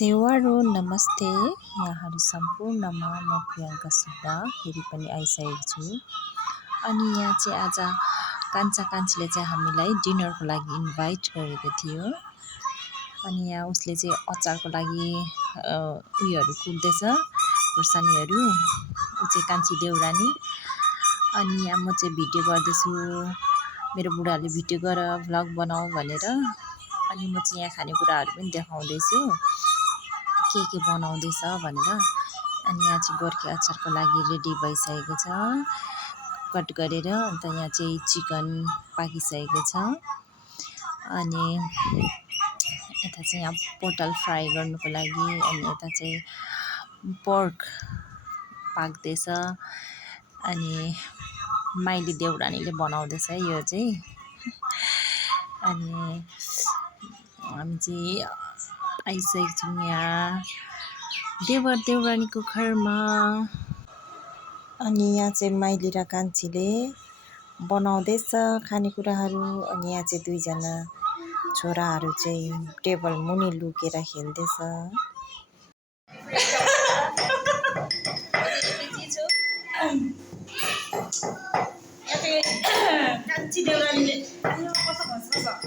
सेवारो नमस्ते यहाँहरू सम्पूर्णमा म प्रियङ्का सुब्बा फेरि पनि आइसकेको छु। अनि यहाँ चाहिँ आज कान्छा कान्छीले चाहिँ हामीलाई डिनरको लागि इन्भाइट गरेको थियो। अनि यहाँ उसले चाहिँ अचारको लागि उयोहरू कुट्दैछ, खुर्सानीहरू। ऊ चाहिँ कान्छी देउरानी। अनि यहाँ म चाहिँ भिडियो गर्दैछु, मेरो बुढाले भिडियो गर भ्लग बनाऊ भनेर। अनि म चाहिँ यहाँ खानेकुराहरू पनि देखाउँदैछु के बनाउँदैछ भनेर। अनि यहाँ चाहिँ गोर्खे अचारको लागि रेडी भइसकेको छ कट गरेर। अन्त यहाँ चाहिँ चिकन पाकिसकेको छ। अनि यता चाहिँ यहाँ पोटल फ्राई गर्नुको लागि, अनि यता चाहिँ पोर्क पाक्दैछ। अनि माइली देउरानीले बनाउँदैछ यो चाहिँ। अनि हामी चाहिँ आइसकेको छौँ यहाँ देवर देउरानीको घरमा। अनि यहाँ चाहिँ माइली र कान्छीले बनाउँदैछ खानेकुराहरू। अनि यहाँ चाहिँ दुईजना छोराहरू चाहिँ टेबल मुनि लुकेर खेल्दैछ। कान्छी देउरानीले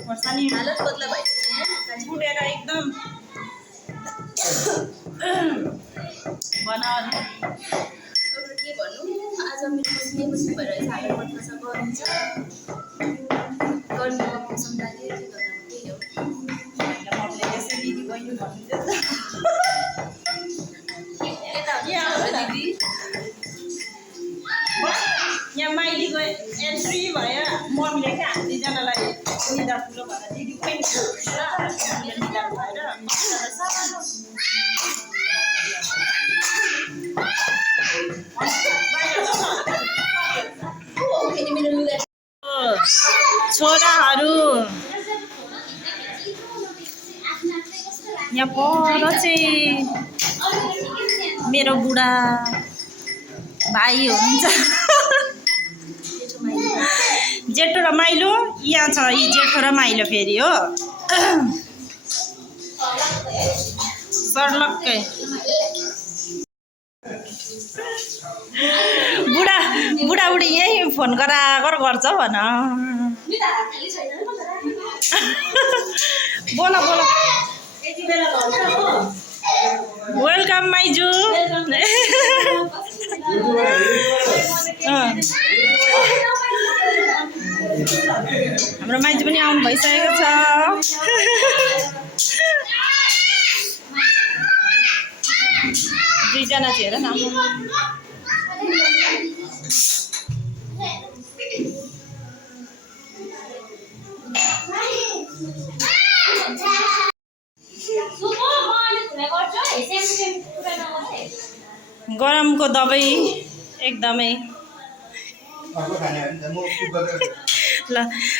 खोर्सानी हालत बदला भइसक्यो फुटेर एकदम बनाएर के भन्नु। आज मेरो पछि भएर हालत बदला छ, गर्नु छ गर्नु मौसम लाग्यो के गर्नु त्यही हो। मम्मीले यसै दिदी बहिनी भन्नुहुन्छ यता दिदी यहाँ माइलीको एन्ट्री भयो। मम्मीले क्या हामी दुईजनालाई निदा ठुलो भएर दिदी पनि निदा भएर छोराहरू यहाँ पर चाहिँ मेरो बुढा भाइ हुनुहुन्छ। जेठो र माइलो यहाँ छ, यी जेठो र माइलो फेरि हो सर्लक्कै। बुढाबुढी यही फोन गरागर गर्छ भन। बोला बोला वेलकम माइजू। हाम्रो माइजू पनि आउनु भइसकेको छ। दुईजना चाहिँ हेर न। गरमको दबाई एकदमै ल।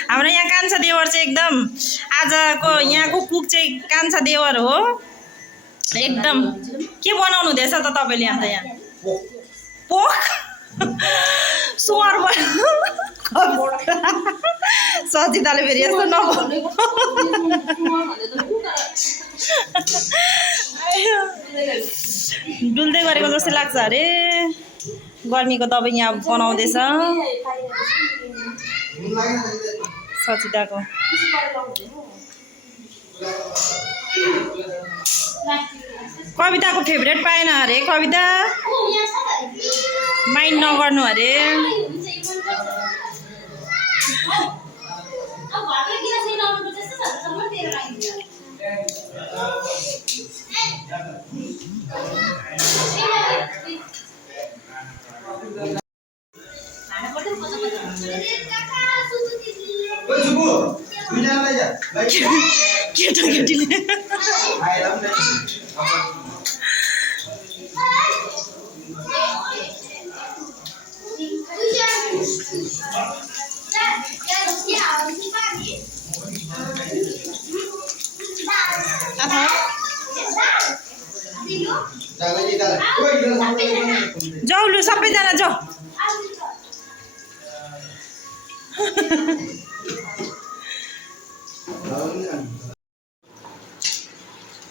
हाम्रो यहाँ कान्छा देवर चाहिँ एकदम आजको यहाँको कुक चाहिँ कान्छा देवर हो एकदम। के बनाउनु हुँदैछ त तपाईँले अन्त यहाँ? पोक सुँगुर सजिताले फेरि यस्तो नभन्नु। डुल्दै गरेको जस्तो लाग्छ अरे। गर्मीको दबाई यहाँ बनाउँदैछ सचिताको। कविताको फेभरेट पाएन अरे। कविता माइन्ड नगर्नु अरे। केटाकेटीले जाऊ लु सबैजना जाऊ।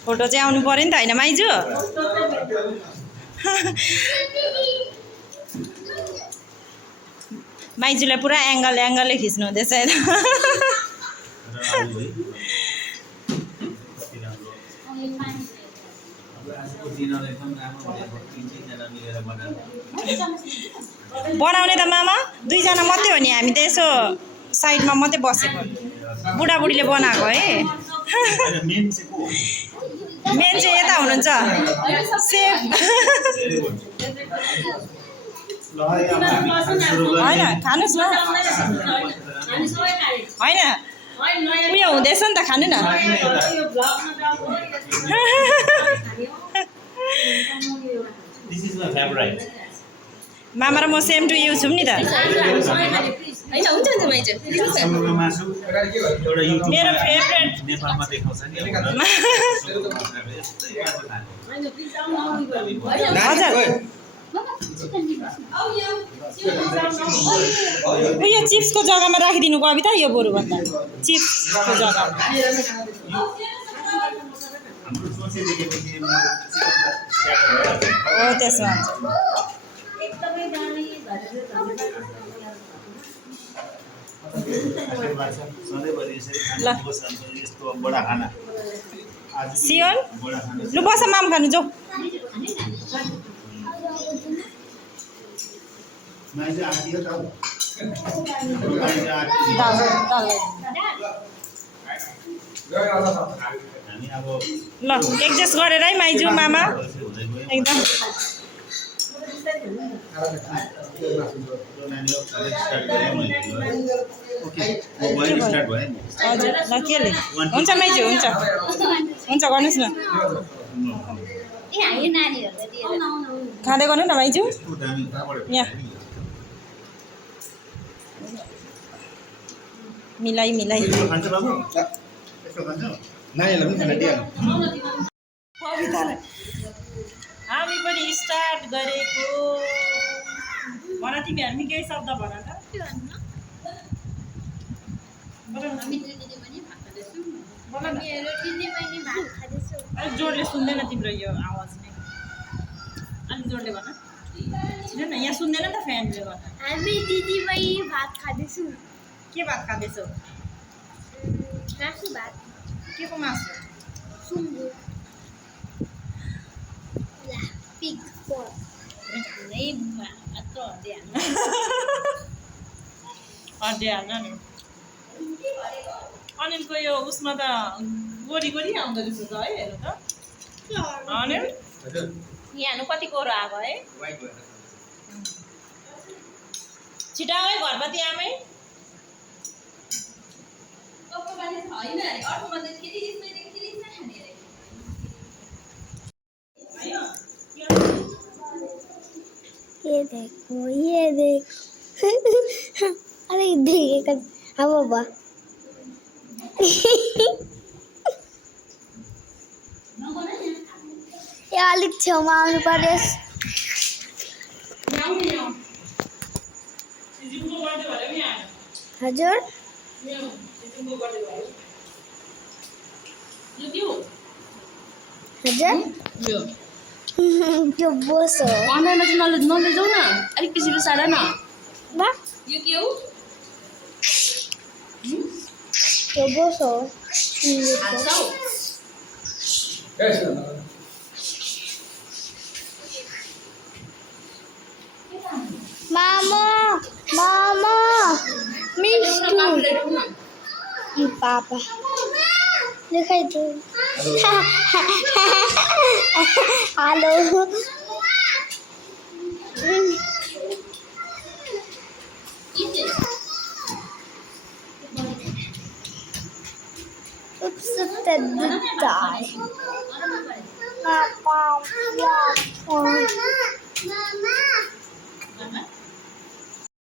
फोटो चाहिँ आउनु पर्यो नि त होइन माइजू माइजूलाई पुरा एङ्गलले खिच्नु हुँदैछ बनाउने त मामा 2 जना मात्रै हो नि हामी त यसो साइडमा मात्रै बसेको बुढाबुढीले बनाएको है मेन चाहिँ यता हुनुहुन्छ सेफ होइन खानुहोस् न होइन उयो हुँदैछ नि त खानु न मामा र म सेम टु यु छौँ नि त मेरो फेभरेट हजुर उयो चिप्सको जग्गामा राखिदिनु कविता यो बरुभन्दा चिप्सको जग्गा हो त्यसो सियोन लु बस माम खानु जाऊ ल एडजस्ट गरेर है माइजू मामा एकदम हजुर ल केले हुन्छ माइजू हुन्छ गर्नुहोस् न खाँदै गर्नु न माइजू यहाँ मिलाई हामी पनि स्टार्ट गरेको भन तिमीहरू केही शब्द भन त अलिक जोडले सुन्दैन तिम्रो यो आवाज नै अलिक जोडले भन सुन न यहाँ सुन्दैन त फ्यानले गर्दा हामी दिदीबहिनी भात खाँदैछौँ के भात खाँदैछौ मासु भात के को मासु सुँगुर पिग पोर्क नै मात्र हड्डी हाल्न नि अनिलको यो उसमा त गोरी आउँदो रहेछ त है हेर्नु त अनिल यहाँ कति कोरो आएको है छिटाउ है घरपति आमै ये देखो अरे देखेगा हाँ बाबा ये अलिक छेउमा आउनु पर्यो हजुर हजुर त्यो बोस हो अनलाइनमा चाहिँ नलैजाऊ न अलिक पछि सार न बा यो के हो त्यो बोस हो मामा मामा मिस्टू पापा दिखाई दो hello Upset the die. Mama,